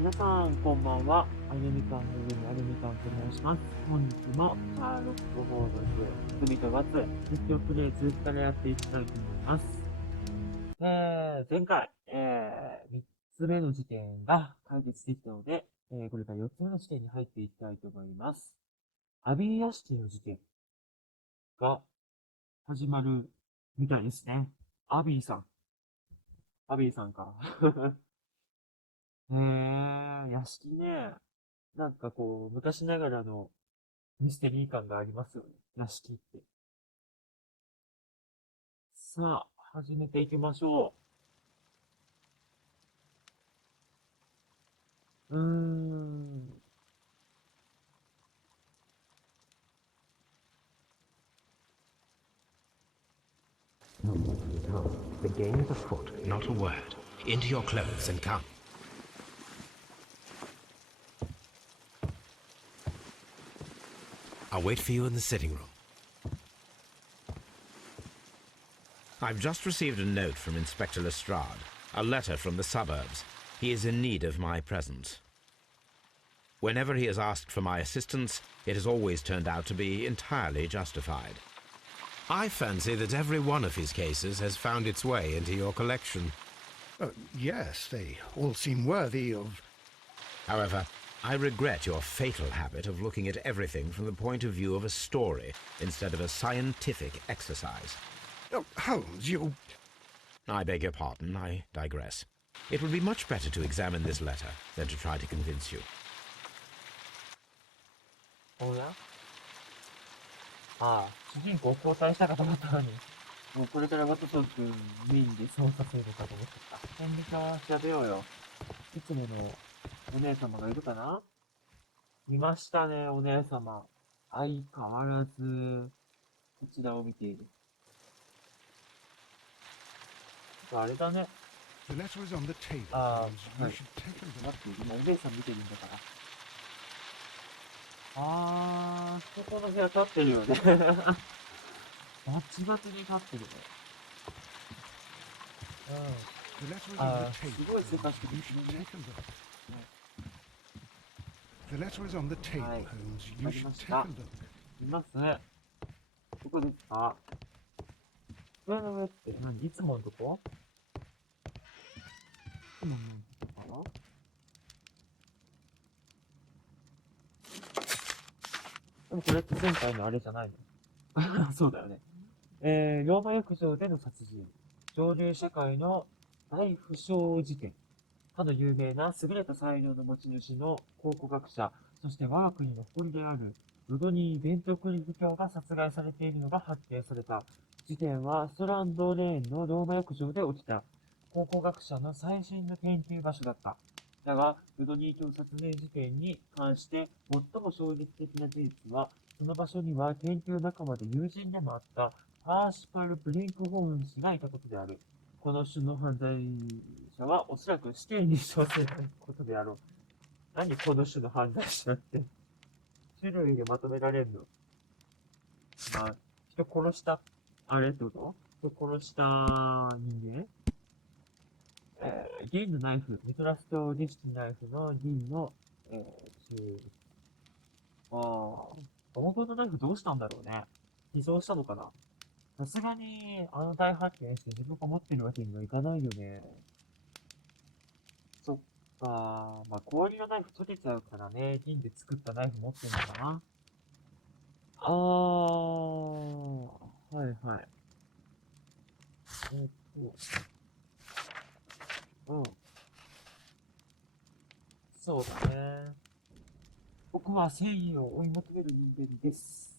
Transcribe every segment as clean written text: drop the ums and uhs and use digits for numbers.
皆さん、こんばんは。アルミ缶の上にあるみかんと申します。本日もシャーロック・ホームズ、罪と罰、実況プレイ続きからやっていきたいと思います。前回、3つ目の事件が解決できたので、これから4つ目の事件に入っていきたいと思います。アビー屋敷の事件が始まるみたいですね。アビーさん。アビーさんか。屋敷ね。なんかこう、昔ながらのミステリー感がありますよね。屋敷って。さあ、始めていきましょう。No, the game is afoot. Not a word. Into your clothes and come. I'll wait for you in the sitting room. I've just received a note from Inspector Lestrade, a letter from the suburbs. He is in need of my presence. Whenever he has asked for my assistance, it has always turned out to be entirely justified. I fancy that every one of his cases has found its way into your collection. Yes, they all seem worthy of... However, I regret your fatal habit of looking at everything from the point of view of a story instead of a scientific exercise. Oh, Holmes, you... I beg your pardon, I digress. It would be much better to examine this letter than to try to convince you. おやああ、主人公交代したかと思ったのに、もうこれからワトソン君メインで操作するのかと思っちゃった。顕微鏡調べようよ。いつものお姉様がいるかな？いましたね、お姉様。相変わらず、こちらを見ている。あれだね。The letter is on the table, あ Holmes. あ、は You い。should take a look. 待って、今お姉さん見てるんだから。そこの部屋立ってるよね。バチバチに立ってるね。The letter is あ on あ、 the す table, ごいせか Holmes. してく You る should ね。 take a look. The letter is on the table, はい。 Holmes. わ You かり should まし take た。 a look. いますね。どこですか？机の上って何？いつものとこ？いつものとこかな？でもこれって前回のあれじゃないの？そうだよね。ローマ浴場での殺人。上流社会の大不祥事件。かの有名な優れた才能の持ち主の考古学者、そして我が国の誇りであるルドニー・ベントクリフ卿が殺害されているのが発見された。事件はストランドレーンのローマ浴場で起きた。考古学者の最新の研究場所だった。だが、ルドニー卿殺害事件に関して最も衝撃的な事実は、その場所には研究仲間で友人でもあったパーシパル・ブリンクホーン氏がいたことである。この種の犯罪者はおそらく死刑に処せられることであろう。何この種の犯罪者って。種類でまとめられるの？あ、人殺した、あれってこと？人殺した人間？銀のナイフ、ミトラストリスキナイフの銀の、中、黄金のナイフどうしたんだろうね。偽造したのかな？さすがに、あの大発見して自分が持ってるわけにはいかないよね。そっか。まあ、氷のナイフ取れちゃうからね。銀で作ったナイフ持ってるのかな。はいはい。えーっうん。そうだね。僕は正義を追い求める人間です。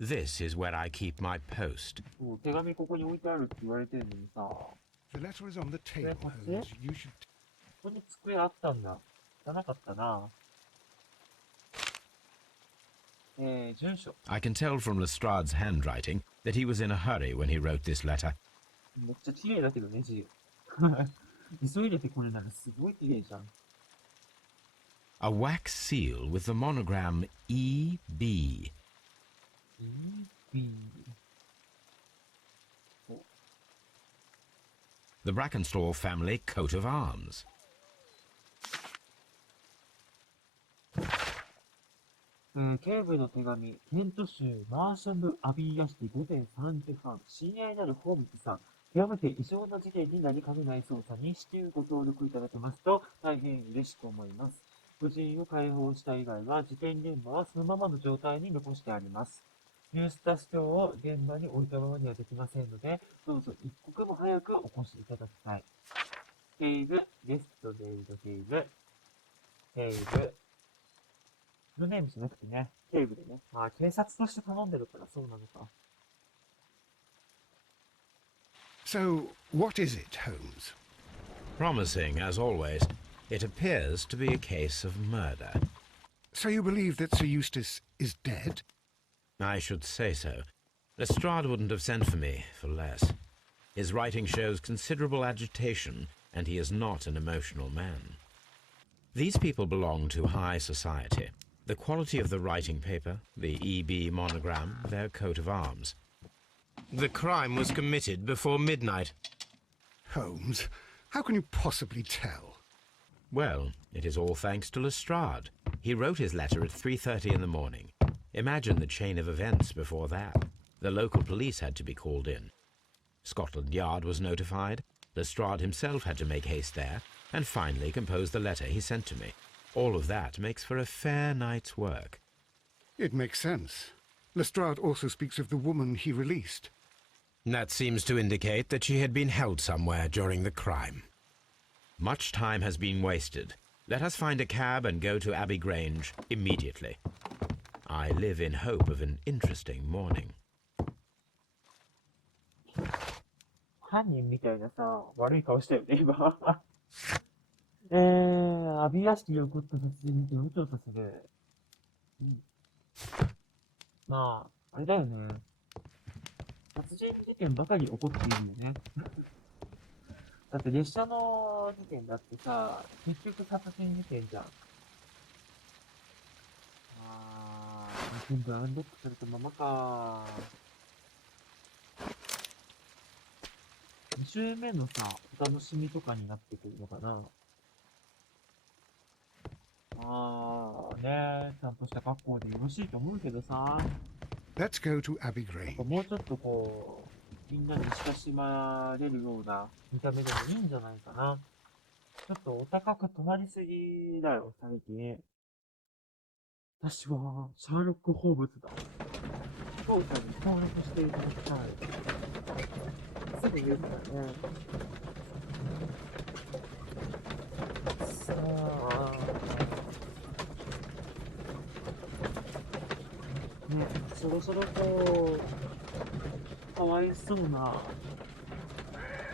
This is where I keep my post. そう、手紙ここに置いてあるって言われてるのにさ、こ The letter is on the れ table, こっち？ Holmes. You should... こに机あったんだ。知らなかったな。住所。I can tell from Lestrade's handwriting that he was in a hurry when he wrote this letter. めっちゃ綺麗だけどね、字。急いでてこれならすごい綺麗じゃん。A wax seal with the monogram E.B. B。The Brackenstall family coat of arms. 警部の手紙、ケント州マーシャム・アビーヤ市午前3時半、親愛なるホームズさん、極めて異常な事件になりかねない捜査に至急ご協力いただけますと、大変嬉しく思います。夫人を解放した以外は、事件現場はそのままの状態に残してあります。ユースタス卿を現場に置いたままにはできませんので、どうぞ一刻も早くお越しいただきたい。警部、ゲストメイド警部、警部、フルネームじゃなくてね、警部でね。まあ、警察として頼んでるからそうなのか。So, what is it, Holmes? Promising, as always, it appears to be a case of murder. So you believe that Sir Eustace is dead? I should say so. Lestrade wouldn't have sent for me for less. His writing shows considerable agitation, and he is not an emotional man. These people belong to high society. The quality of the writing paper, the EB monogram, their coat of arms. The crime was committed before midnight. Holmes, how can you possibly tell? Well, it is all thanks to Lestrade. He wrote his letter at 3:30 in the morning. Imagine the chain of events before that. The local police had to be called in. Scotland Yard was notified. Lestrade himself had to make haste there, and finally compose the letter he sent to me. All of that makes for a fair night's work. It makes sense. Lestrade also speaks of the woman he released. That seems to indicate that she had been held somewhere during the crime. Much time has been wasted. Let us find a cab and go to Abbey Grange immediately. I live in hope of an interesting morning. 犯人みたいなさ、悪い顔したよね、今。アビアシティを起こった殺人事件を調査する。うん。まあ、あれだよね。殺人事件ばかり起こっているよね。だって列車の事件だってさ、結局殺人事件じゃん。全部アンロックされたままか。2週目のさ、お楽しみとかになってくるのかな。ね、ちゃんとした格好でよろしいと思うけどさ。Let's go to Abbey Grange. もうちょっとこう、みんなに親しまれるような見た目でもいいんじゃないかな。ちょっとお高く泊まりすぎだよ、最近。私は、シャーロック・ホームズだ。調査に登録していただきたい。すぐ言うからね。さあ、ね、そろそろこう、かわいそうな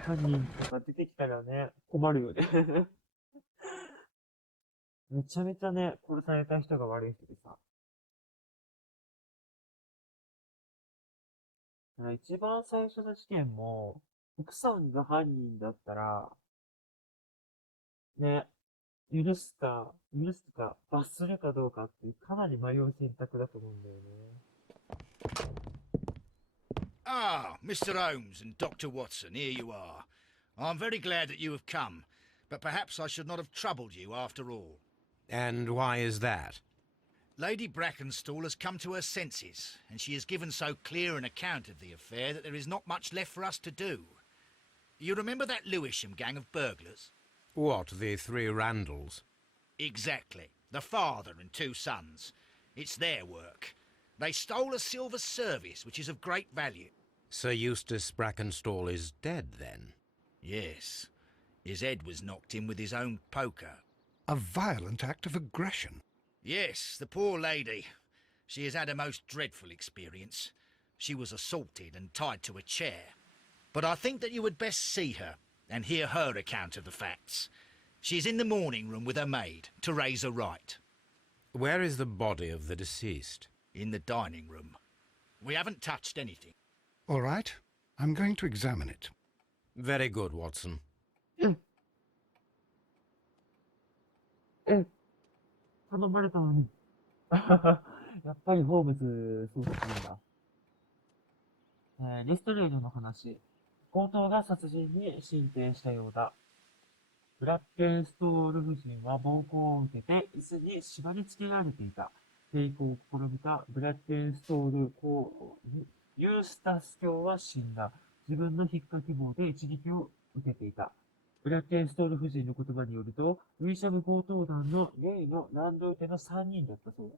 犯人とか出てきたらね、困るよね。めちゃめちゃね、殺された人が悪い人でさ。一番最初の事件も、奥さんが犯人だったら、ね、許すか、罰するかどうかっていうかなり迷う選択だと思うんだよね。Ah, Mr. Holmes and Dr. Watson, here you are. I'm very glad that you have come, but perhaps I should not have troubled you after all. And why is that? Lady Brackenstall has come to her senses, and she has given so clear an account of the affair that there is not much left for us to do. You remember that Lewisham gang of burglars? What, the three Randalls? Exactly. The father and two sons. It's their work. They stole a silver service, which is of great value. Sir Eustace Brackenstall is dead, then? Yes. His head was knocked in with his own poker. A violent act of aggression. Yes, the poor lady. She has had a most dreadful experience. She was assaulted and tied to a chair. But I think that you would best see her and hear her account of the facts. She's in the morning room with her maid to raise her right. Where is the body of the deceased? In the dining room. We haven't touched anything. All right, I'm going to examine it. Very good, Watson. 頼まれたのに。やっぱりホームズ捜査するんだ。レストレードの話。強盗が殺人に進展したようだ。ブラッケンストール夫人は暴行を受けて椅子に縛り付けられていた。抵抗を試みたブラッテンストール公ユースタス卿は死んだ。自分の引っかき棒で一撃を受けていた。ブラッテンストール夫人の言葉によると、ウィシャム強盗団の例の乱道手の3人だったそう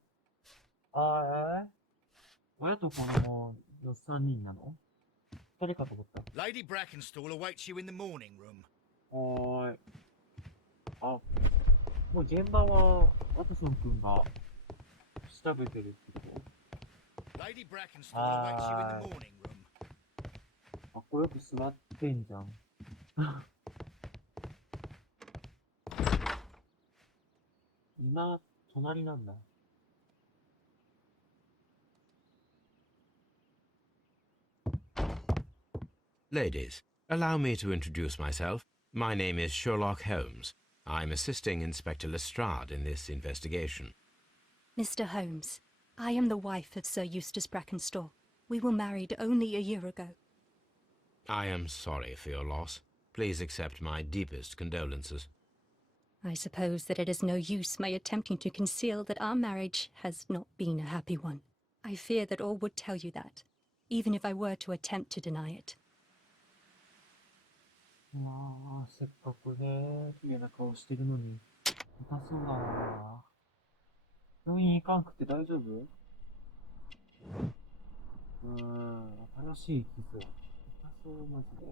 だ。親と子供の3人なの？誰かと思った。Lady Brackenstall awaits you in the morning room. はーい。あ、もう現場はワトソン君が調べてるってこと？ Lady Brackenstall awaits you in the morning room. あ、これよく座ってんじゃん。今、隣なんだ。Ladies, allow me to introduce myself. My name is Sherlock Holmes. I'm assisting Inspector Lestrade in this investigation. Mr. Holmes, I am the wife of Sir Eustace Brackenstall. We were married only a year ago. I am sorry for your loss. Please accept my deepest condolences. I suppose that it is no use my attempting to conceal that our marriage has not been a happy one. I fear that all would tell you that, even if I were to attempt to deny it. まあ、せっかくね、綺麗な顔してるのに、痛そうだな。病院行かんくて大丈夫？新しい傷。痛そう、マジで。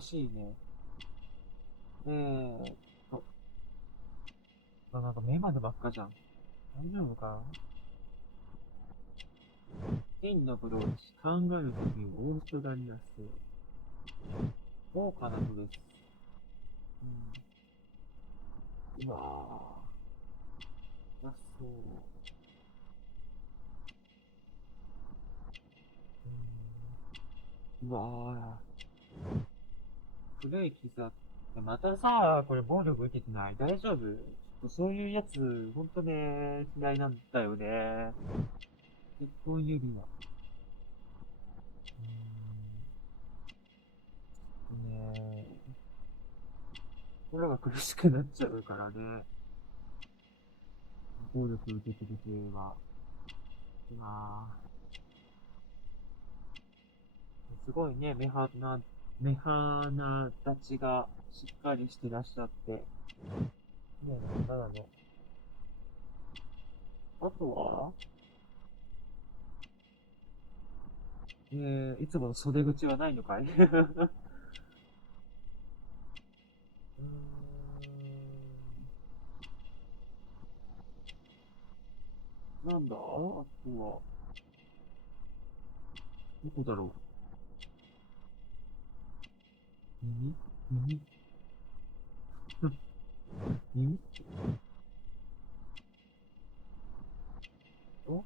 しいね。なんか目までばっかじゃん。大丈夫か？金のブローチ、カンガルーというオーストラリア製。豪華なドレス。うわぁ。痛そう。うわぁ。古い傷あって、またさ、これ暴力受けてない？大丈夫？ちょっとそういうやつ、ほんとね、嫌いなんだよね。結婚指輪。ね心が苦しくなっちゃうからね。暴力受けてる系は。すごいね、目鼻立ちがしっかりしてらっしゃって。ねえ、ただね。あとはいつもの袖口はないのかい？なんだ？あとは、どこだろう？耳耳お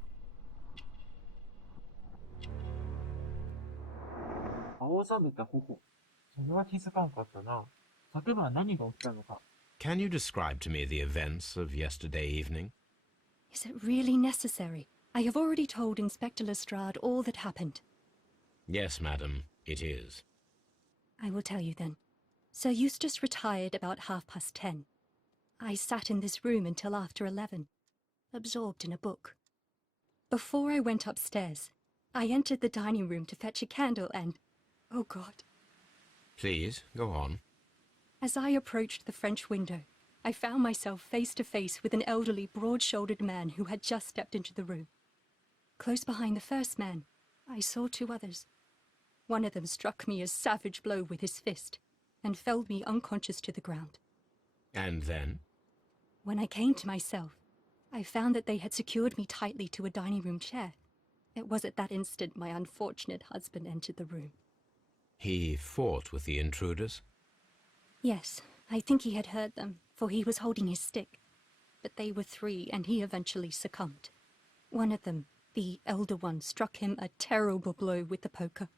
青ざめた頬。それは気づかんかったな。昨晩何が起きたのか。Can you describe to me the events of yesterday evening? Is it really necessary? I have already told Inspector Lestrade all that happened. Yes, madam, it is. I will tell you then. Sir Eustace retired about 10:30. I sat in this room until after 11, absorbed in a book. Before I went upstairs, I entered the dining room to fetch a candle and... Oh God. Please, go on. As I approached the French window, I found myself face to face with an elderly, broad-shouldered man who had just stepped into the room. Close behind the first man, I saw two others. One of them struck me a savage blow with his fist and felled me unconscious to the ground. And then? When I came to myself, I found that they had secured me tightly to a dining room chair. It was at that instant my unfortunate husband entered the room. He fought with the intruders? Yes, I think he had heard them, for he was holding his stick. But they were three, and he eventually succumbed. One of them, the elder one, struck him a terrible blow with the poker.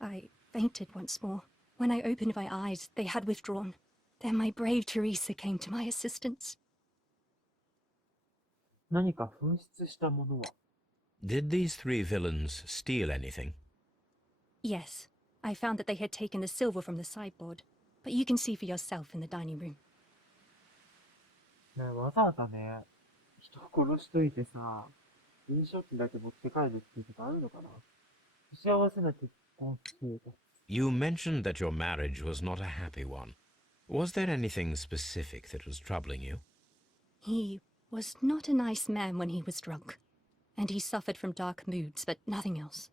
I fainted once more. When I opened my eyes, they had withdrawn. Then my brave Teresa came to my assistance. 何か紛失したものは？ Did these three villains steal anything? Yes, I found that they had taken the silver from the sideboard, but you can see for yourself in the dining room. ね、わざわざね、人殺しといてさ、飲食機だけ持って帰るっていうことあるのかな。幸せな結婚生活。You mentioned that your marriage was not a happy one. Was there anything specific that was troubling you? He was not a nice man when he was drunk, and he suffered from dark moods, but nothing else.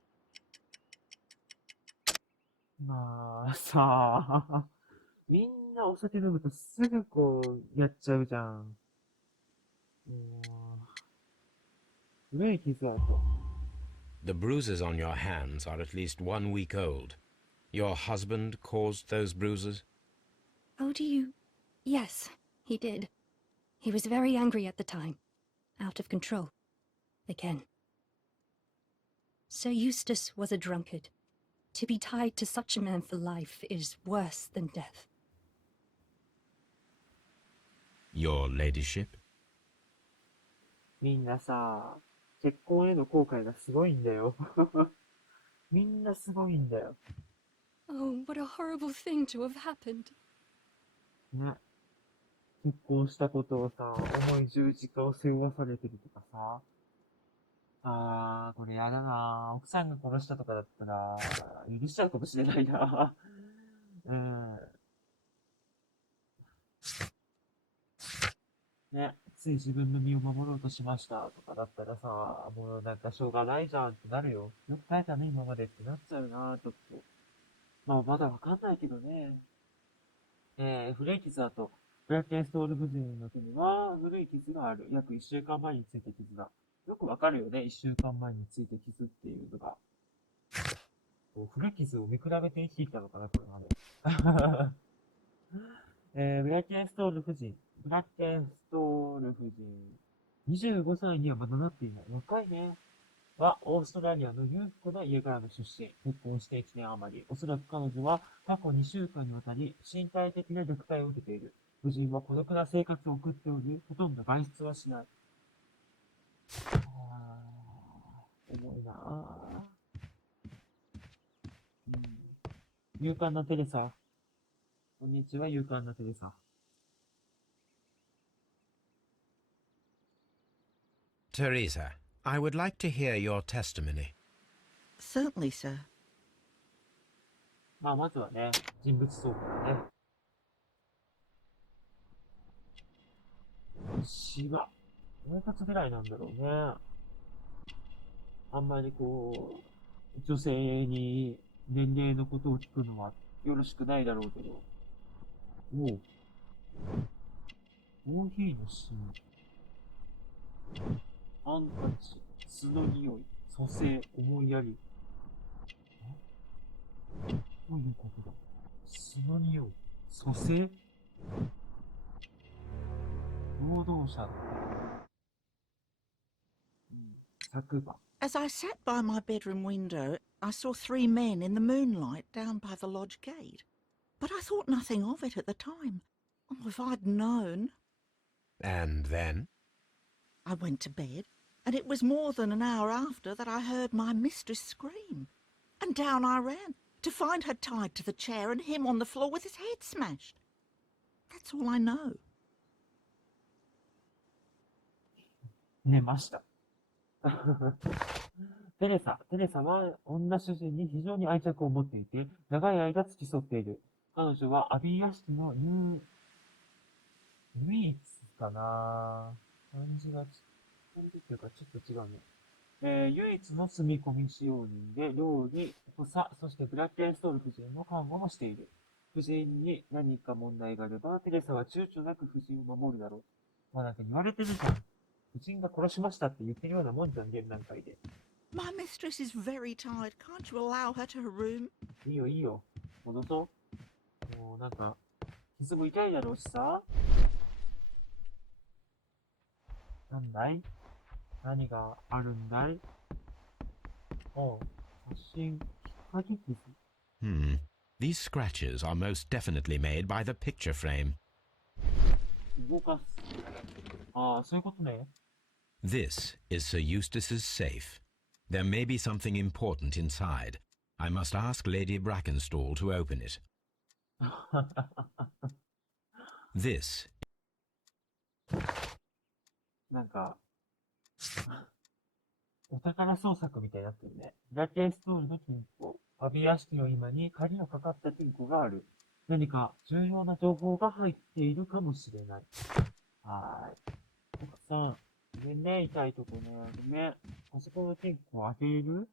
まあ、さあ、みんなお酒飲むとすぐこう、やっちゃうじゃん。古い傷跡。The bruises on your hands are at least 1 week old. Your husband caused those bruises? Oh, do you? Yes, he did. He was very angry at the time. Out of control. Again. Sir Eustace was a drunkard. To be tied to such a man for life is worse than death. Your ladyship? みんなさ、結婚への後悔がすごいんだよ。みんなすごいんだよ。Oh, what a horrible thing to have happened. ね。結婚したことをさ、重い十字架を背負わされてるとかさ。これやだな。奥さんが殺したとかだったら、許しちゃうかもしれないな。ね、つい自分の身を守ろうとしましたとかだったらさ、もうなんかしょうがないじゃんってなるよ。よく耐えたね、今までってなっちゃうな、ちょっと。まあ、まだわかんないけどね。古い傷だと、ブラッケンストール夫人の手には古い傷がある。約1週間前についた傷だ。よくわかるよね、1週間前についた傷っていうのが。こう古い傷を見比べて生きてきたのかな、これまで。ブラッケンストール夫人。ブラッケンストール夫人。25歳にはまだなっていない。若いね。は、オーストラリアの裕福な家からの出身。結婚して1年余り。おそらく彼女は過去2週間にわたり身体的な虐待を受けている。夫人は孤独な生活を送っており、ほとんど外出はしない。重いなぁ。勇敢なテレサ。こんにちは、勇敢なテレサ。Teresa, I would like to hear your testimony. Certainly, sir. まあ、まずはね、人物像からね。死が、何発ぐらいなんだろうね。あんまりこう、女性に年齢のことを聞くのはよろしくないだろうけど。おう。コーヒーのシーン。ハンカチ、酢の匂い、蘇生、思いやり。どういうことだ？酢の匂い、蘇生？労働者の、昨晩。As I sat by my bedroom window, I saw 3 men in the moonlight down by the lodge gate. But I thought nothing of it at the time. Oh, if I'd known. And then? I went to bed, and it was more than an hour after that I heard my mistress scream. And down I ran, to find her tied to the chair and him on the floor with his head smashed. That's all I know. 寝ました。テレサは女主人に非常に愛着を持っていて、長い間付き添っている。彼女はアビー屋敷の唯一かな。漢字っていうかちょっと違うね。唯一の住み込み使用人で、料理、補佐、そしてブラッケンストール夫人の看護もしている。夫人に何か問題があれば、テレサは躊躇なく夫人を守るだろう。まあなんか言われてるじゃん。夫人が殺しましたって言ってるようなもんじゃん、現段階で。My mistress is very tired. Can't you allow her to her room? いいよ、いいよ。戻そう。もうなんか、傷も痛いだろうしさ。なんだい？何があるんだい？おう、写真、引っかき傷。These scratches are most definitely made by the picture frame. 動かす。ああ、そういうことね。This is Sir Eustace's safe. There may be something important inside. I must ask Lady Brackenstall to open it. This なんか、お宝捜索みたいになってるね。ブラケーストールの金庫。アビ屋敷の今に鍵のかかった金庫がある。何か重要な情報が入っているかもしれない。はーい。奥さん、ごめんね、痛いとこね。ごめん。あそこの金庫開ける？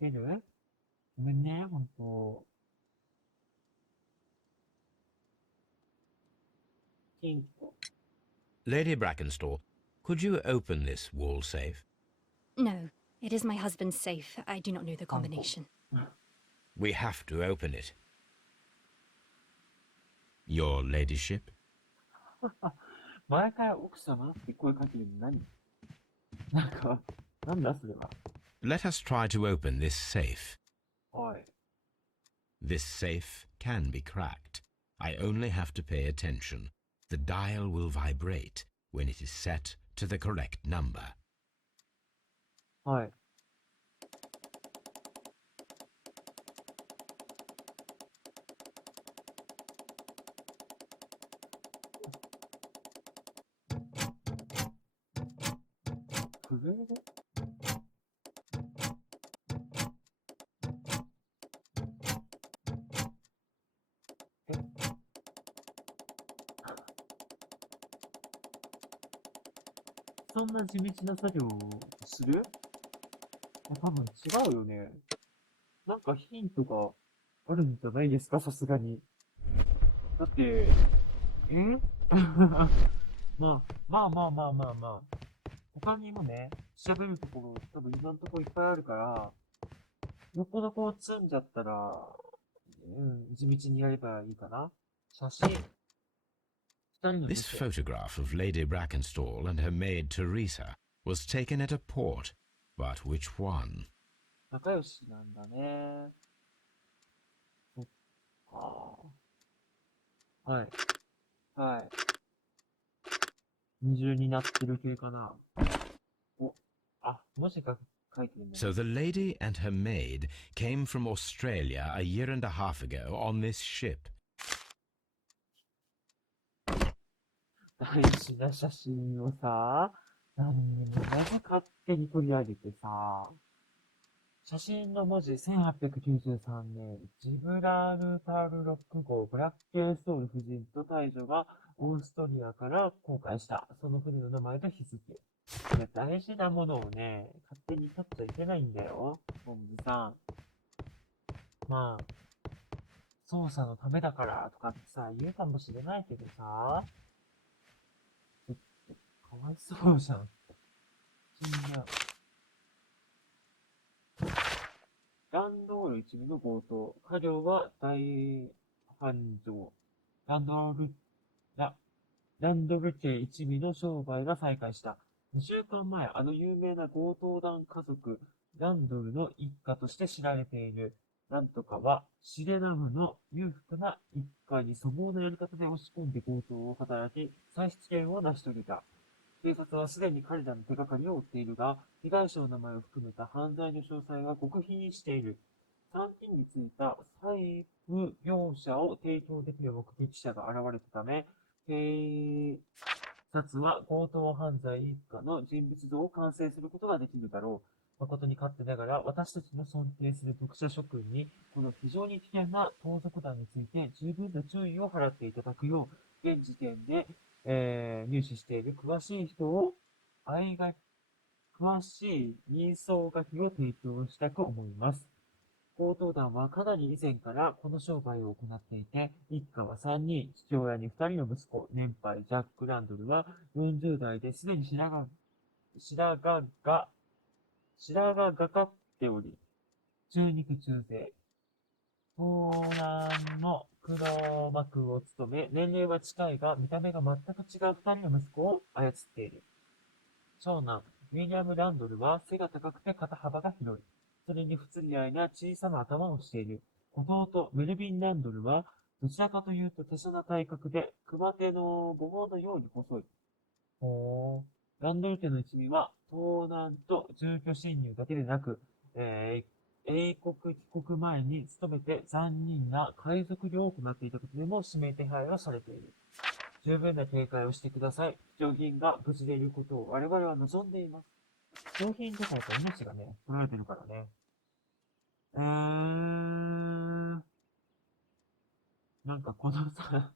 開ける？ごめんね、ほんと。金庫。Lady Brackenstall, could you open this wall safe? No, it is my husband's safe. I do not know the combination. We have to open it. Your ladyship? 前から奥様って声かけるの何？なんか、なんだそれは。Let us try to open this safe. おい。This safe can be cracked. I only have to pay attention. The dial will vibrate when it is set to the correct number. はい。震える？え？そんな地道な作業をする？多分違うよね。なんかヒントがあるんじゃないですか、さすがに。だって、まあ。他にもね、調べるところ、多分今んとこいっぱいあるから、よっぽどこう積んじゃったら、地道にやればいいかな。写真。二人の This photograph of Lady Brackenstall and her maid Teresa was taken at a port, but which one? 仲良しなんだね。そっか。はい。はい。二重になってる系かな。お、あ、文字が書いてるね。So the lady and her maid came from Australia a year and a half ago on this ship. 大事な写真をさ、何にもなぜ勝手に取り上げてさ、写真の文字1893年、ジブラルタルロック号ブラッケーソール夫人と大女がオーストリアから航海した。その船の名前と日付。いや、大事なものをね、勝手に取っちゃいけないんだよ、ホームズさん。まあ、捜査のためだからとかってさ、言うかもしれないけどさ、ちょっと、かわいそうじゃん。死んじゃう。ランドール一味の強盗。家業は大繁盛。ランドル、ランドル家一味の商売が再開した。2週間前、あの有名な強盗団家族、ランドルの一家として知られている。なんとかは、シレナムの裕福な一家に粗暴なやり方で押し込んで強盗を働き、再出権を成し遂げた。警察はすでに彼らの手がかりを追っているが、被害者の名前を含めた犯罪の詳細は極秘にしている。3人についた細部描写を提供できる目撃者が現れたため、警察は強盗犯罪一家の人物像を完成することができるだろう。誠に勝手ながら、私たちの尊敬する読者諸君に、この非常に危険な盗賊団について十分な注意を払っていただくよう、現時点で、入手している詳しい人を、詳しい人相書きを提供したく思います。強盗団はかなり以前からこの商売を行っていて、一家は3人、父親に2人の息子、年配ジャック・ランドルは40代ですでに白髪がかっており、中肉中背。盗難の黒幕を務め、年齢は近いが、見た目が全く違う2人の息子を操っている。長男、ウィリアム・ランドルは背が高くて肩幅が広い。それに不釣り合いな小さな頭をしている。弟、メルビン・ランドルは、どちらかというと手書な体格で、熊手のごぼうのように細い。ランドル家の一味は、盗難と住居侵入だけでなく、英国帰国前に勤めて残忍な海賊漁を行っていたことでも指名手配はされている。十分な警戒をしてください。貴重品が無事でいることを我々は望んでいます。貴重品とかやっぱ命がね、取られてるからね。なんかこのさ、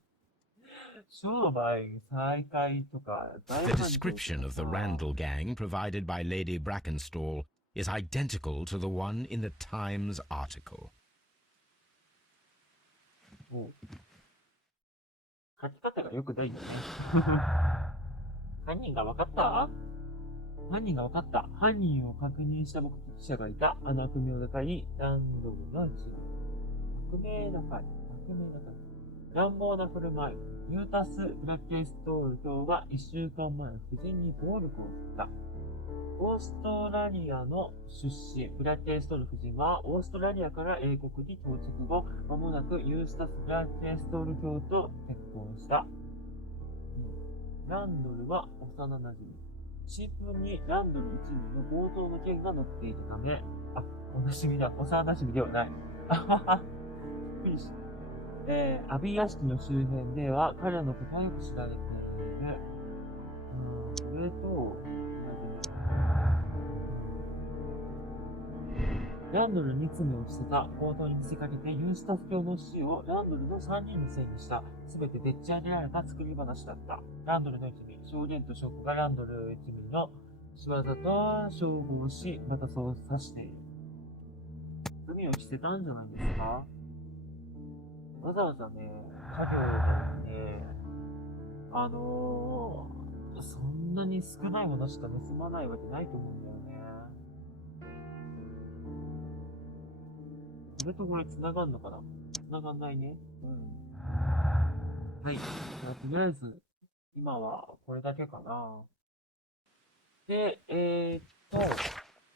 商売再開とか、大 The 繁盛とか description of the さ Randall gang provided by Lady Brackenstall is identical to the one in the Times article. そう書き方が良くないんだね。犯人が分かった犯人が分かった。犯人を確認した目撃者がいた。あの悪名高いランドルの一部。悪名高い。乱暴な振る舞い。ユータス・ブラッケストール卿が1週間前、夫人に暴力を振った。オーストラリアの出身、ブラッケストール夫人は、オーストラリアから英国に到着後、間もなくユースタス・ブラッケストール卿と結婚した。ランドルは幼馴染。新聞にランドル一味の強盗の件が載っていたため、おなじみだ。幼馴染ではない。あはは。びっくりした。アビー屋敷の周辺では彼らのことはよく知られている。これと、ランドルに罪を着せた強盗に見せかけてユースタス卿の死をランドルの3人のせいにした。すべてでっち上げられた作り話だった。ランドルの一味、証言と証拠がランドル一味の仕業と照合し、またそう指している。罪を着せたんじゃないですか？わざわざね、家業でね、そんなに少ないものしか盗まないわけないと思うんだよね。これとこれ繋がんのかな？繋がんないね。はい。じゃあ、とりあえず、今はこれだけかな。で、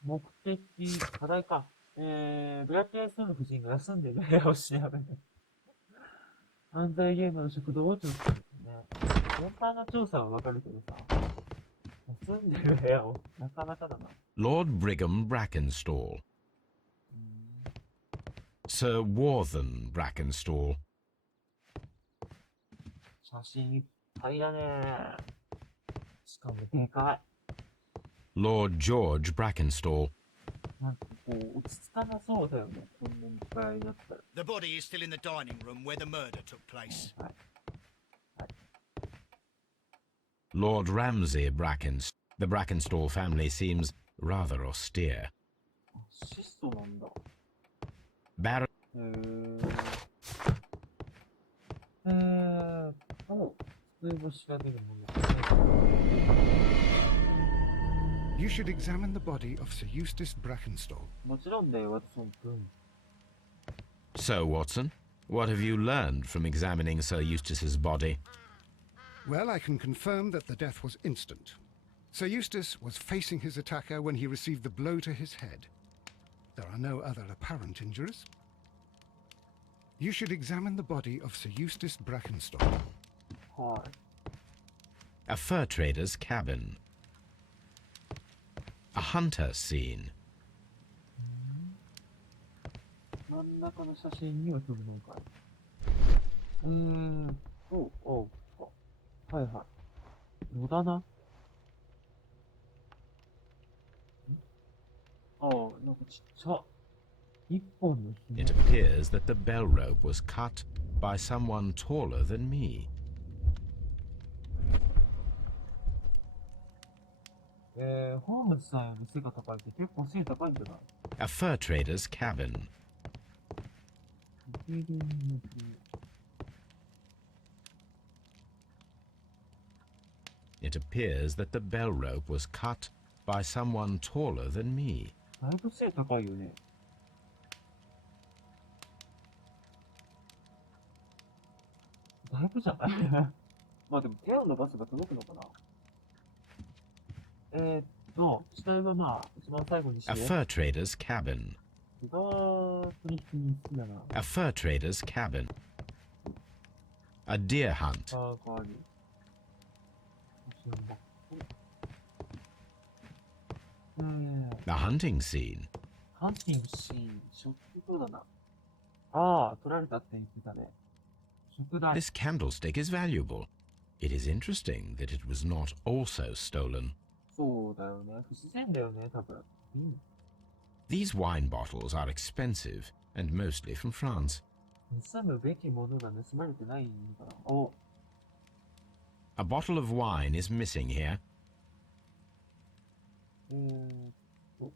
目的、課題か。ブラッケンスの夫人が休んでる部屋を調べる。犯罪現場の食堂を調査するね。全般の調査はわかるけどさ、休んでる部屋をなかなかだな。Lord Brigham Brackenstall. Sir Warthen Brackenstall. 写真いっぱいだね。しかもでかい。Lord George Brackenstall. なんかこう、落ち着かなそうだよね。こんなにいっぱいだったら。The body is still in the dining room where the murder took place. Lord Ramsay Brackenstall. The Brackenstall family seems rather austere. 質素なんだ。Baron. 普通の調べるもの。You should examine the body of Sir Eustace Brackenstall. もちろんだよ、ワトソン君。 So, Watson, what have you learned from examining Sir Eustace's body? Well, I can confirm that the death was instant. Sir Eustace was facing his attacker when he received the blow to his head. There are no other apparent injuries. You should examine the body of Sir Eustace Brackenstall. はい。A fur trader's cabin. A hunter scene. 真ん中の写真には飛ぶのかい。はいはい。野だな。なんかちっちゃ。一本の紐。 It appears that the bell rope was cut by someone taller than me. ホームズさんより背が高いって結構背高いんじゃない？ A fur trader's cabin. It appears that the bell rope was cut by someone taller than me. だいぶ背高いよね。だいぶじゃないまあでも手を伸ばせば届くのかな。死体はまあ、一番最後にし A よう。 fur trader's cabin. 取引好きだな。A fur trader's cabin. A deer hunt. かわり。A hunting scene. ハンティングシーン、ショックだな。ああ、取られたって言ってたね。食材。 This candlestick is valuable. It is interesting that it was not also stolen. そうだよね。不自然だよね、多分。うん。These wine bottles are expensive and mostly from France. 盗むべきものが盗まれてないんだな。お、A bottle of wine is missing here. と、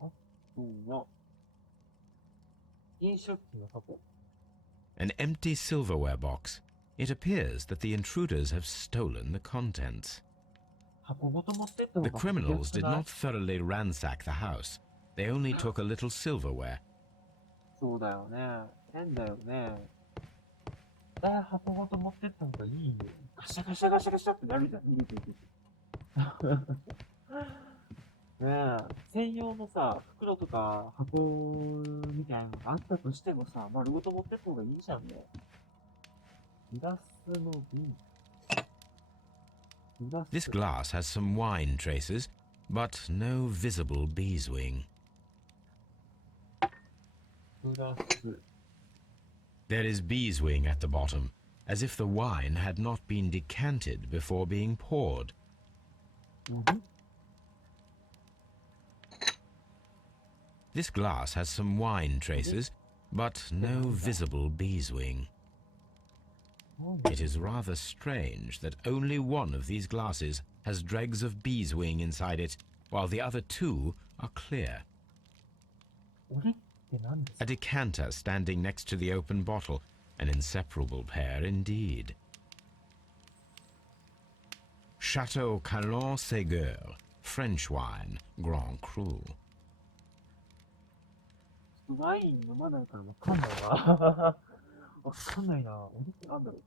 あとは、飲食器の箱。An empty silverware box. It appears that the intruders have stolen the contents. 箱ごと持ってった方 The が criminals 安く did ない？ not thoroughly ransack the house. They only took a little silverware. そうだよね。変だよね。箱ごと持ってった方がいいよ。ガシャガシャガシャガシャってなるじゃん。ねえ、専用のさ、袋とか箱みたいなのがあったとしてもさ、丸ごと持ってった方がいいじゃんね。グラスの瓶。This glass has some wine traces, but no visible beeswing. グラス。There is beeswing at the bottom, as if the wine had not been decanted before being poured. This glass has some wine traces, but no visible beeswing. It is rather strange that only one of these glasses has dregs of beeswing inside it, while the other two are clear. A decanter standing next to the open bottle, an inseparable pair indeed. Chateau Calon Ségur, French wine, Grand Cru. ワイン飲まないからわかんないわ。わかんないな。俺ってなんだろう。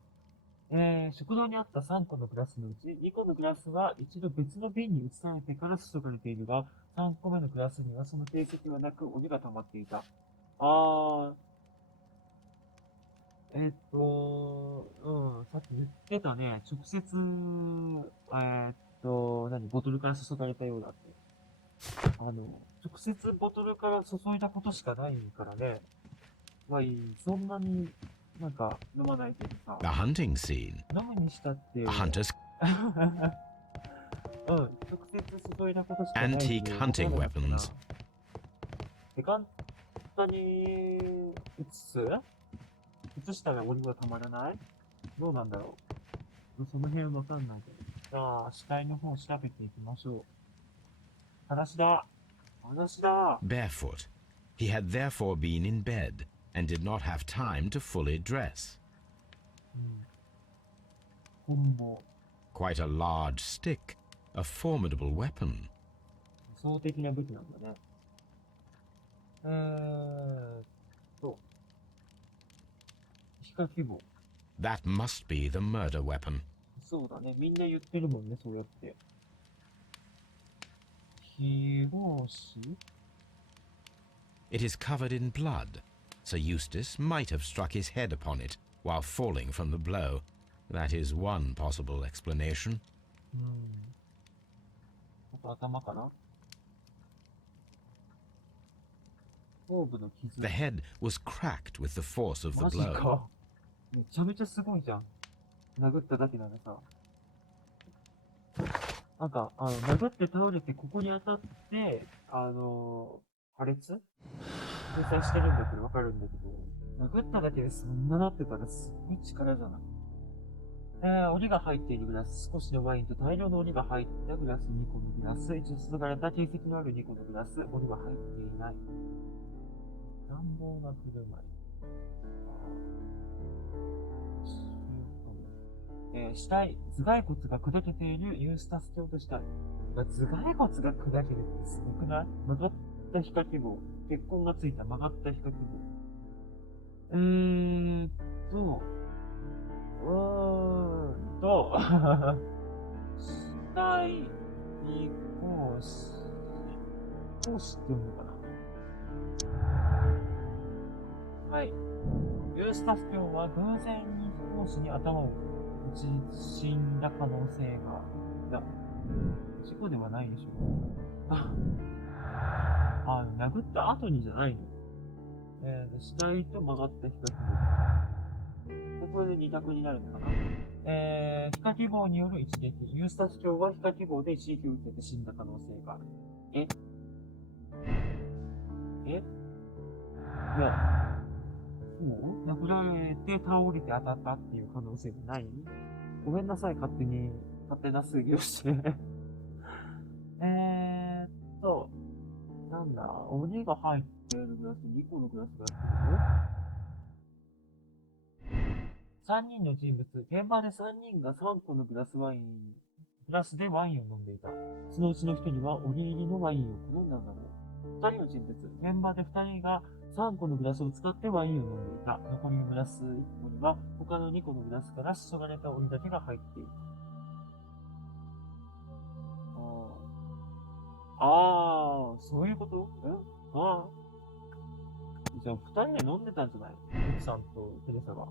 食堂にあった3個のグラスのうち、2個のグラスは一度別の瓶に移されてから注がれているが、3個目のグラスにはその形跡はなく、お湯が溜まっていた。さっき言ってたね、直接、ボトルから注がれたようだって。直接ボトルから注いだことしかないからね。まあいい、そんなになんか飲まないけどさ。A hunting scene. 飲むにしたって。A hunter's うん、直接注いだことしかない。antique hunting weapons. で、簡単に移したらお湯はたまらない？どうなんだろう。その辺わかんないけど。じゃあ、死体の方を調べていきましょう。話だ。Barefoot. He had therefore been in bed and did not have time to fully dress. Quite a large stick, a formidable weapon. 理想的な武器なんだね。皮下希望。That must be the murder weapon. そうだね。みんな言ってるもんね、そうやって。非合紙 It is covered in blood. Sir Eustace might have struck his head upon it while falling from the blow. That is one possible explanation. 頭かな？頭部の傷。The head was cracked with the force of the マジ blow. か。めちゃめちゃすごいじゃん。殴っただけなのさ。なんか、殴って倒れてここに当たって、破裂封鎖してるんだけど、わかるんだけど、殴っただけでそんななってたらすごい力じゃない。檻が入っているグラス、少しのワインと大量の檻が入ったグラス2個のグラス、一度注がれた形跡のある2個のグラス、檻は入っていない。乱暴な振る舞い。死体、頭蓋骨が砕けているユースタス卿としたい。頭蓋骨が砕けるってすごくない？曲がった皮下希望。血痕がついた曲がった皮下希望。死体、飛行士。飛行士って読むのかな？はい。ユースタス卿は偶然に飛行士に頭を死んだ可能性が、事故ではないでしょう。殴った後にじゃないの。死体と曲がった人。で、これで2択になるのかな。皮下希望による一撃。ユースタス卿は皮下希望で一撃を受けて死んだ可能性がある。いや、そう殴られて倒れて当たったっていう可能性がない？ごめんなさい、勝手な推理をして。なんだ、鬼が入ってるグラス、2個のグラスが3人の人物、現場で3人が3個のグラスでワインを飲んでいた。そのうちの1人はお気に入りのワインを好んだんだろう。2人の人物、現場で2人が3個のグラスを使ってワインを飲んでいた。残りのグラス1個には他の2個のグラスから注がれた鬼だけが入っている。そういうこと？じゃあ2人で飲んでたんじゃない？奥さんとテレサが。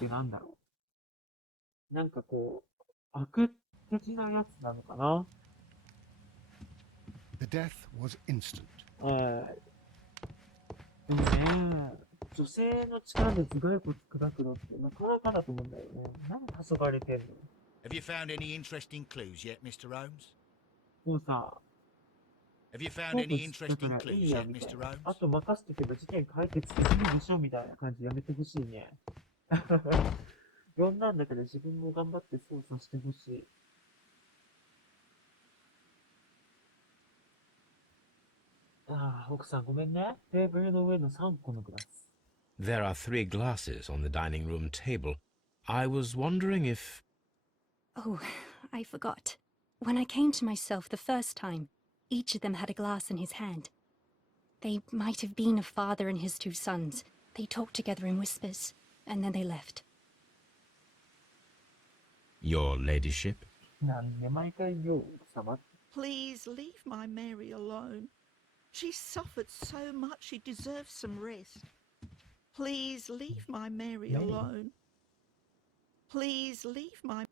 で、なんだろう。なんかこう、悪的なやつなのかな？ The death was instant. でもね、女性の力で頭蓋骨砕くのってなかなかだと思うんだよね。何黄昏れてんの？ Have you found any interesting clues yet, Mr. Holmes? もうさ、Have you そ found うと any 知った interesting からいい clues や yet, みたい Mr. な。あ Holmes? と任せとけば事件解決できるでしょみたいな感じやめてほしいね。呼んだんだから自分も頑張って操作してほしい。奥さんごめんね。テーブルの上の3個のグラス。There are 3 glasses on the dining room table. I was wondering if... Oh, I forgot. When I came to myself the first time, each of them had a glass in his hand. They might have been a father and his 2 sons. They talked together in whispers, and then they left. Your ladyship? なんで毎回言う奥様？ Please leave my Mary alone. She suffered so much she deserves some rest. Please leave my Mary alone. Please leave my...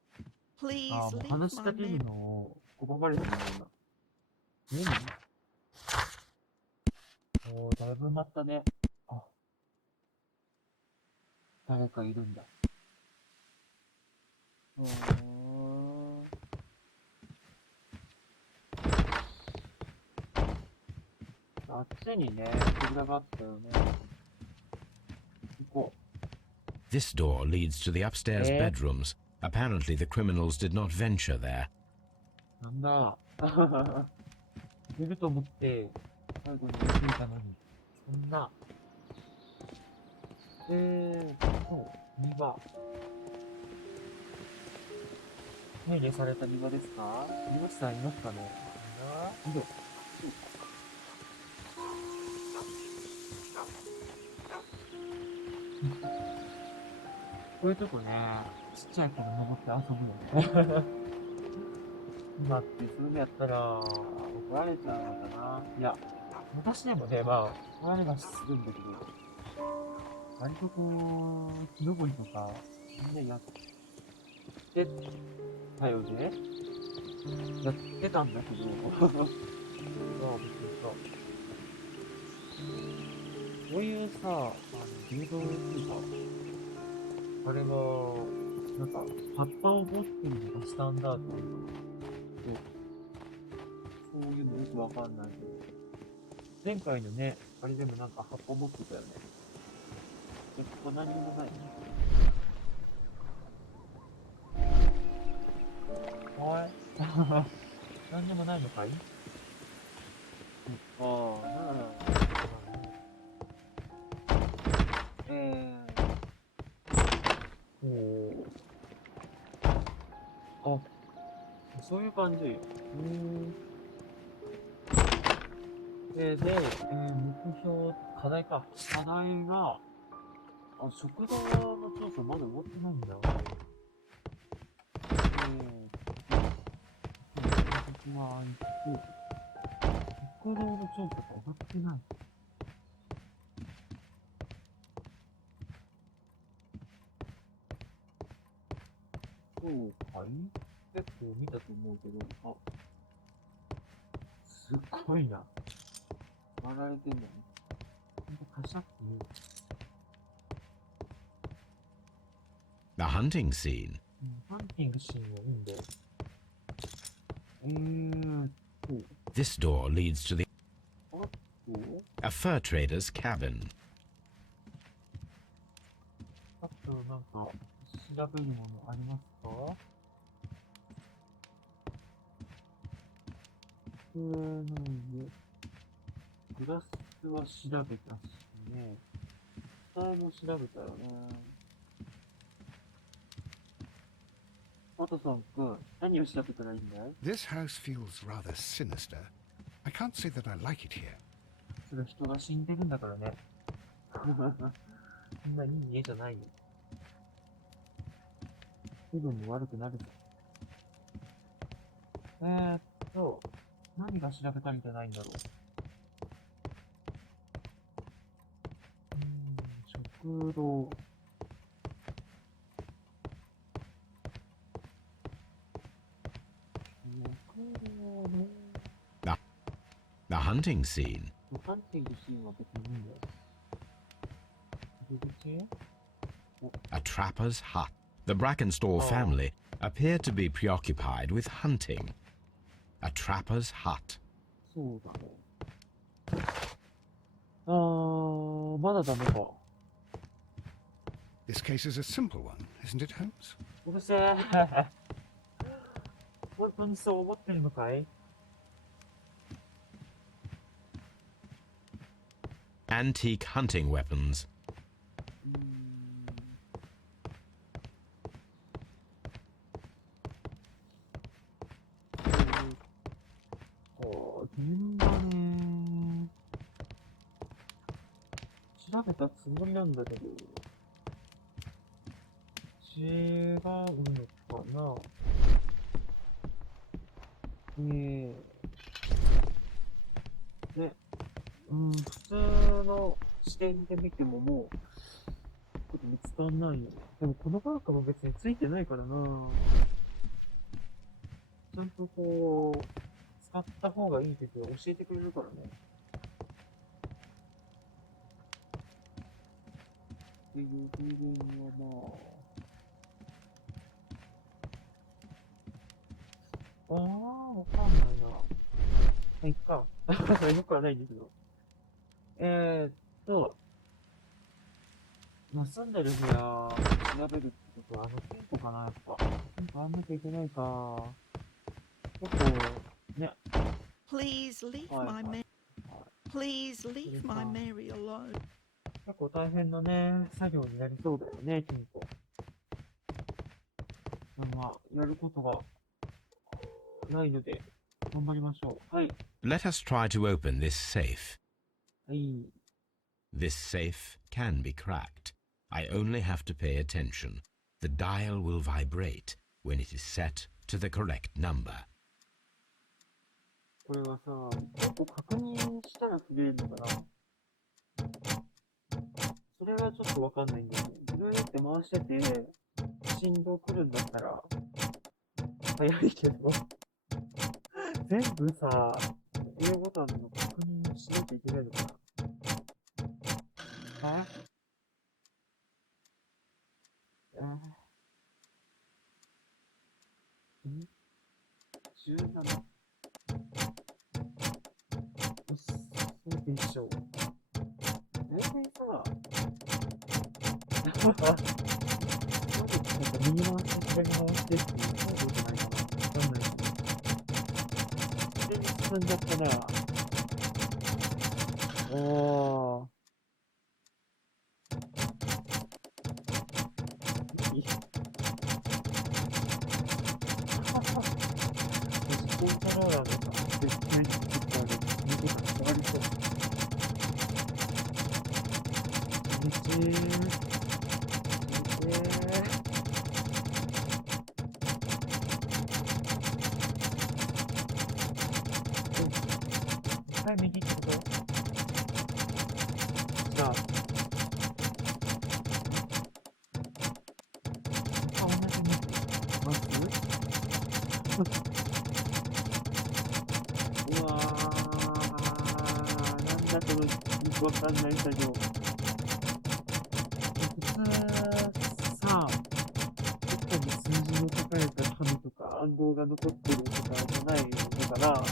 Please もう leave 話し my かける Mary... のを拒まれたんだ今。だいぶなったね。誰かいるんだ。あっちにね、扉があったよね。行こう。This door leads to the upstairs bedrooms. Apparently the criminals did not venture there. なんだ。出ると思って、最後に見ていたのに。そんな。庭。手入れされた庭ですか？庭師さんいますかね？井戸。こういうとこね、ちっちゃい子が登って遊ぶよね。今ってそういうのやったら怒られちゃうのかな。いや、昔でもね、怒られはするんだけど、割とこう、木登りとか、みんなやってたよね。やってたんだけど、びっくりした。こういうさ、流動っていうか、あれは、なんか、葉っぱを持ってるのがスタンダードなんだな。そういうのよくわかんないけど。前回のね、あれでもなんか葉っぱ持ってたよね。ここ何にもないね。はい。何にもないのかい？なら、そういう感じよ。で、目標、課題か。課題が、食堂の調査まだ終わってないんだよ。食堂の調査が終わってない。そうかい？結構見たと思うけど、すっごいな。割られてんだね。ほんと貸しなくていい。The hunting scene. ハンティングシーンはいいんで。This door leads to the あと、a fur trader's cabin. あとなんか、調べるものありますか？なんで、グラスは調べたしね。機体も調べたよね。ワトソン君、何を調べたらいいんだい？ This house feels rather sinister. I can't say that I like it here. それ人が死んでるんだからね。そんないい家じゃないよ。気分も悪くなるぞ。何が調べたみたいないんだろう。食堂。The hunting scene. ハンティングシーンは別にいいんだよ。入り口？ A trapper's hut. The Brackenstall family appear to be preoccupied with hunting. A trapper's hut. そうだね。まだダメか。This case is a simple one, isn't it, Holmes? うるせえ。本当にそう思ってるのかい？ Antique hunting weapons. 現場ね。調べたつもりなんだけど。違うのかな。ね。普通の視点で見てももう、こと見つかんないよ。でもこのマーカーも別についてないからな。ちゃんとこう、使った方がいい時は教えてくれるからね。っていう風にはわかんないな。いっか。よくはないんだけど。住んでる部屋調べるってことは、店舗かな、やっぱ。店舗あんなきゃいけないか。結構、ね。Please leave my Mary. Please leave my Mary alone. 結構大変なね、作業になりそうだよね、金庫。まあ、やることがないので、頑張りましょう。はい。Let us try to open this safe. はい。 This safe can be cracked. I only have to pay attention. The dial will vibrate when it is set to the correct number. これはさ、結構確認したら触れるのかな？それはちょっとわかんないんだよね。ぐるーって回してて、振動来るんだったら、早いけど、全部さ、英語ボタンの確認しなきゃいけないのかな？17。そうでしょう。大体さ、なんか右回して左回してっていうそうじゃないかな。わかんないし。それに進んじゃったな。コントローラーのさ、絶対作ったら、右が変わりそう。はい、右ってこと？じゃあ、同じにますうわー、なんでなそのよくわかんない作業。普通さ、どっかに数字の書かれた紙とか暗号が残ってるとかじゃないのかな。ま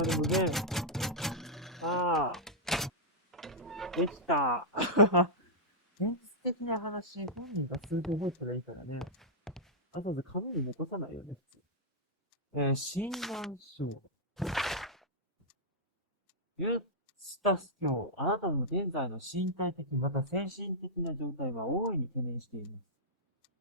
あでもね、ああ、できた。現実的な話、本人が数字覚えたらいいからね。あとで紙に残さないよね、普通。診断書。ユスタス卿、あなたの現在の身体的また精神的な状態は大いに懸念しています。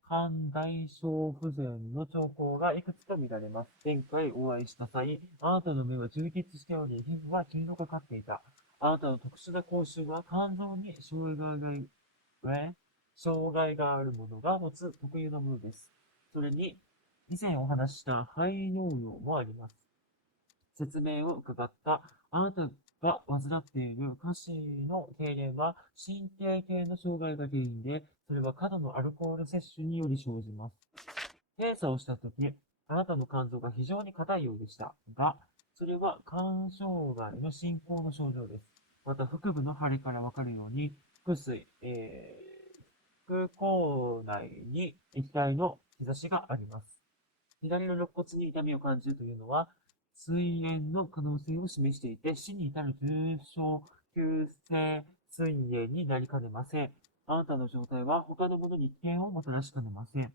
肝大小不全の兆候がいくつか見られます。前回お会いした際、あなたの目は充血しており、皮膚は黄色がかっていた。あなたの特殊な口臭は肝臓に障害があるものが持つ特有のものです。それに、以前お話しした肺尿量もあります。説明を伺ったあなたが患っている下肢の痙攣は神経系の障害が原因で、それは過度のアルコール摂取により生じます。検査をしたとき、あなたの肝臓が非常に硬いようでしたが、それは肝障害の進行の症状です。また腹部の腫れからわかるように、腹水、腹腔内に液体の兆しがあります。左の肋骨に痛みを感じるというのは、膵炎の可能性を示していて、死に至る重症急性膵炎になりかねません。あなたの状態は他のものに危険をもたらしかねません。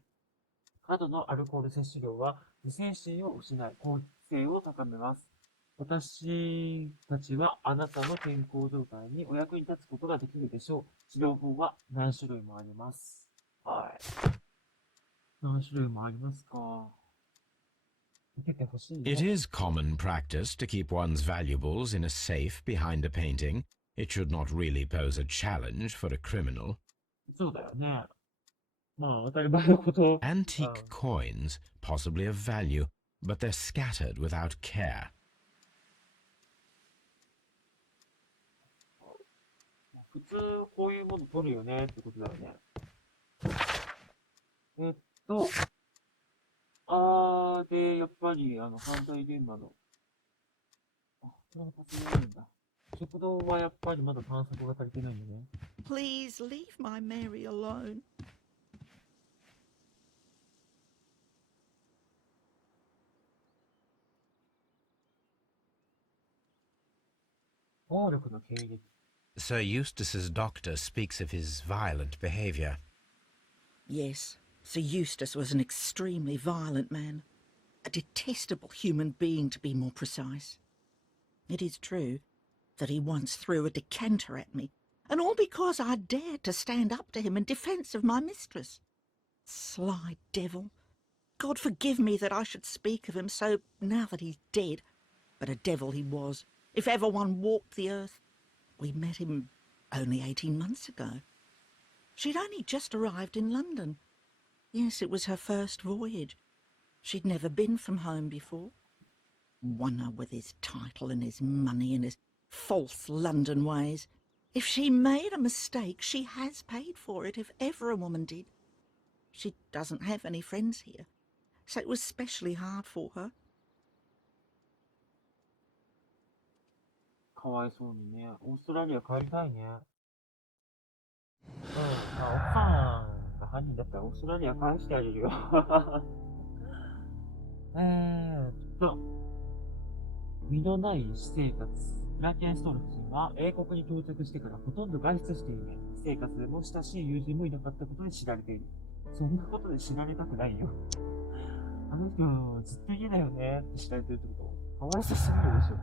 過度のアルコール摂取量は自制心を失い、効率性を高めます。私たちはあなたの健康状態にお役に立つことができるでしょう。治療法は何種類もあります。はい。何種類もありますか。受けてほしいね。It is common practice to keep one's valuables in a safe behind a painting. It should not really pose a challenge for a criminal. そうだよね。まあ、当たり前のこと。Antique coins, possibly of value, but they're scattered without care. 普通、こういうもの取るよねってことだよね。で、やっぱり、犯罪現場の、これも活用なんだ。食堂はやっぱりまだ探索が足りてないんだね。Please leave my Mary alone. 暴力の経歴。Sir Eustace's doctor speaks of his violent behavior. Yes, Sir Eustace was an extremely violent man. A detestable human being, to be more precise. It is true that he once threw a decanter at me, and all because I dared to stand up to him in defence of my mistress. Sly devil. God forgive me that I should speak of him so now that he's dead, but a devil he was, if ever one walked the earth. We met him only 18 months ago. She'd only just arrived in London. Yes, it was her first voyage. She'd never been from home before. Wonder with his title and his money and his false London ways. If she made a mistake, she has paid for it, if ever a woman did. She doesn't have any friends here, so it was specially hard for her. かわいそうにね。オーストラリア帰りたいね。まあ、奥さんが犯人だったらオーストラリア返してあげるよ。身のない私生活。ブラケンストール夫人は英国に到着してからほとんど外出していない。私生活でも親しい友人もいなかったことで知られている。そんなことで知られたくないよ。あの人、ずっと家だよねって知られてるってことかわいそうすぎるでしょ。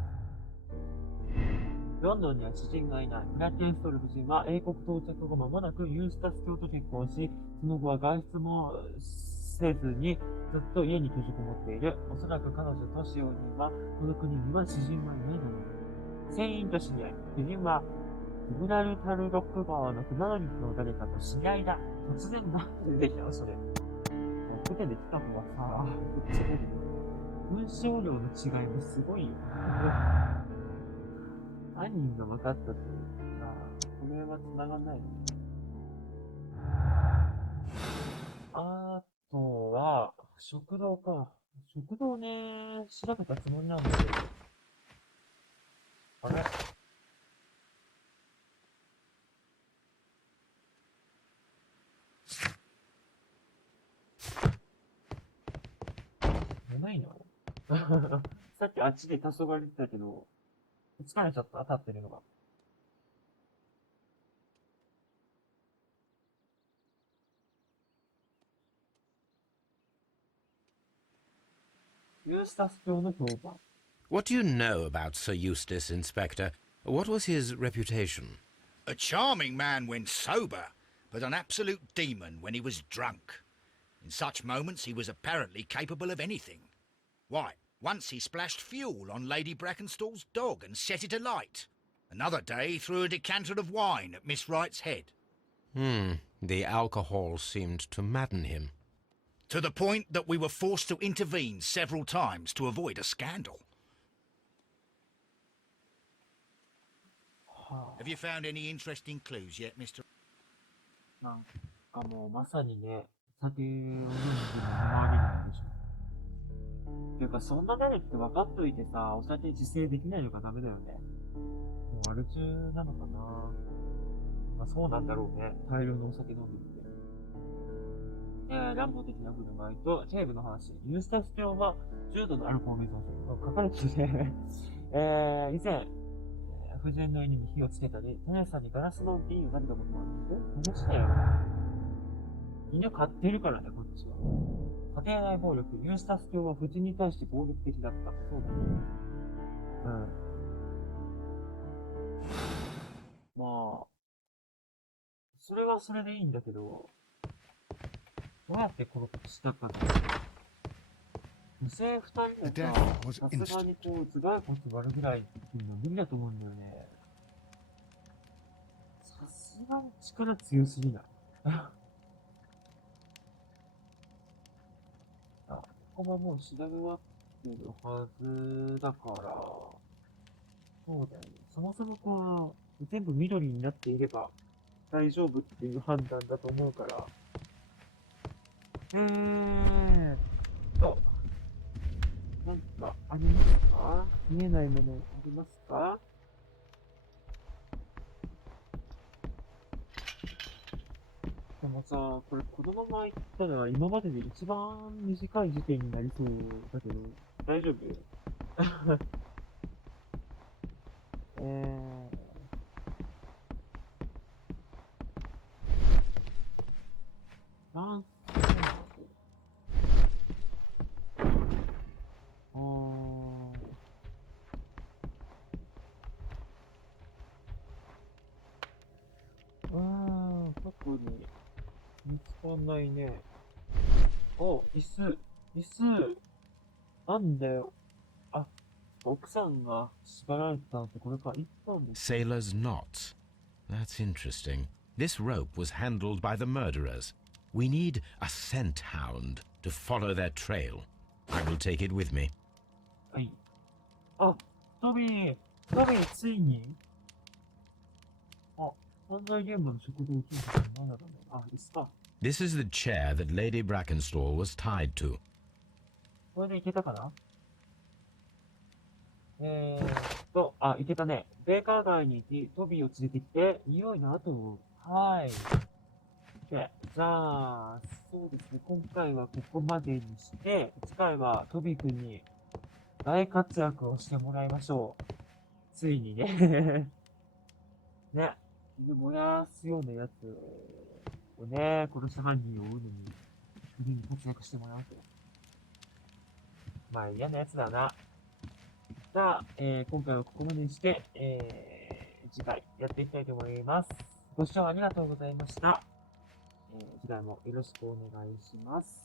ロンドンには知人がいない。ブラケンストール夫人は英国到着後間もなくユースタス卿と結婚し、その後は外出もせずにずっと家に閉じこもっている。おそらく彼女と使用人はこの国には知人はいないだろう。船員と知り合い。夫人はギブラルタルロック川の船乗りの誰かと知り合いだ。突然なんでできたのそれ。船で来た方はさ、ぶっちゃける。文章量の違いもすごいよ。犯人が分かったというか、これは繋がんないよね。あとは、食堂か。食堂ね、調べたつもりなんですけど。あれ眠いのさっきあっちで黄昏れてたけど、疲れちゃった立ってるのが。ユースタス卿の評判。What do you know about Sir Eustace, Inspector? What was his reputation? A charming man when sober, but an absolute demon when he was drunk. In such moments he was apparently capable of anything. Why, once he splashed fuel on Lady Brackenstall's dog and set it alight. Another day he threw a decanter of wine at Miss Wright's head. The alcohol seemed to madden him. To the point that we were forced to intervene several times to avoid a scandal. Have you found any interesting clues yet, Mr.? なんかもうまさにね、酒を飲んでる周りなんでしょ。ていうか、そんな誰って分かっといてさ、お酒自制できないのがダメだよね。もうアル中なのかな。まあそうなんだろうね。大量のお酒飲んでるって。乱暴的な振る舞いと警部の話。ユースタス卿は重度のアルコール依存症。書かれててね。以前、不純の犬に火をつけたり、種さんにガラスの瓶を投げたこともあるんで、話だよ。犬飼ってるからね、こっちは。家庭内暴力、ユースタス卿は夫人に対して暴力的だった。そうだね。まあ、それはそれでいいんだけど、どうやって殺したかだ。女性二人がさ、さすがにこう、頭蓋骨割るぐらいっていうのは無理だと思うんだよね。さすがに力強すぎない。ここはもう調べ終わってるはずだから、そうだよね。そもそもこう、全部緑になっていれば大丈夫っていう判断だと思うから。なんかありますか？見えないものありますか？でもさ、これこのまま行ったら今までで一番短い事件になりそうだけど、大丈夫？なん特に見つかんないね。お、椅子。椅子。なんだよ。あ、奥さんが縛られてたのってこれか。一本です。Sailor's knots. That's interesting. This rope was handled by the murderers. We need a scent hound to follow their trail. I will take it with me. はい。あ、トビー、ついにあ、犯罪現場の食堂を聞いたの何だろうね。あ、椅子か。This is the chair that Lady Brackenstall was tied to. これでいけたかな？いけたね。ベーカー街に行き、トビーを連れてきて、匂いの後を。はい。で、じゃあ、そうですね。今回はここまでにして、次回はトビーくんに大活躍をしてもらいましょう。ついにね。ね。燃やすようなやつをね、殺した犯人を追うのに、次に活躍してもらうと。まあ嫌なやつだな。さあ、今回はここまでにして、次回やっていきたいと思います。ご視聴ありがとうございました。次回もよろしくお願いします。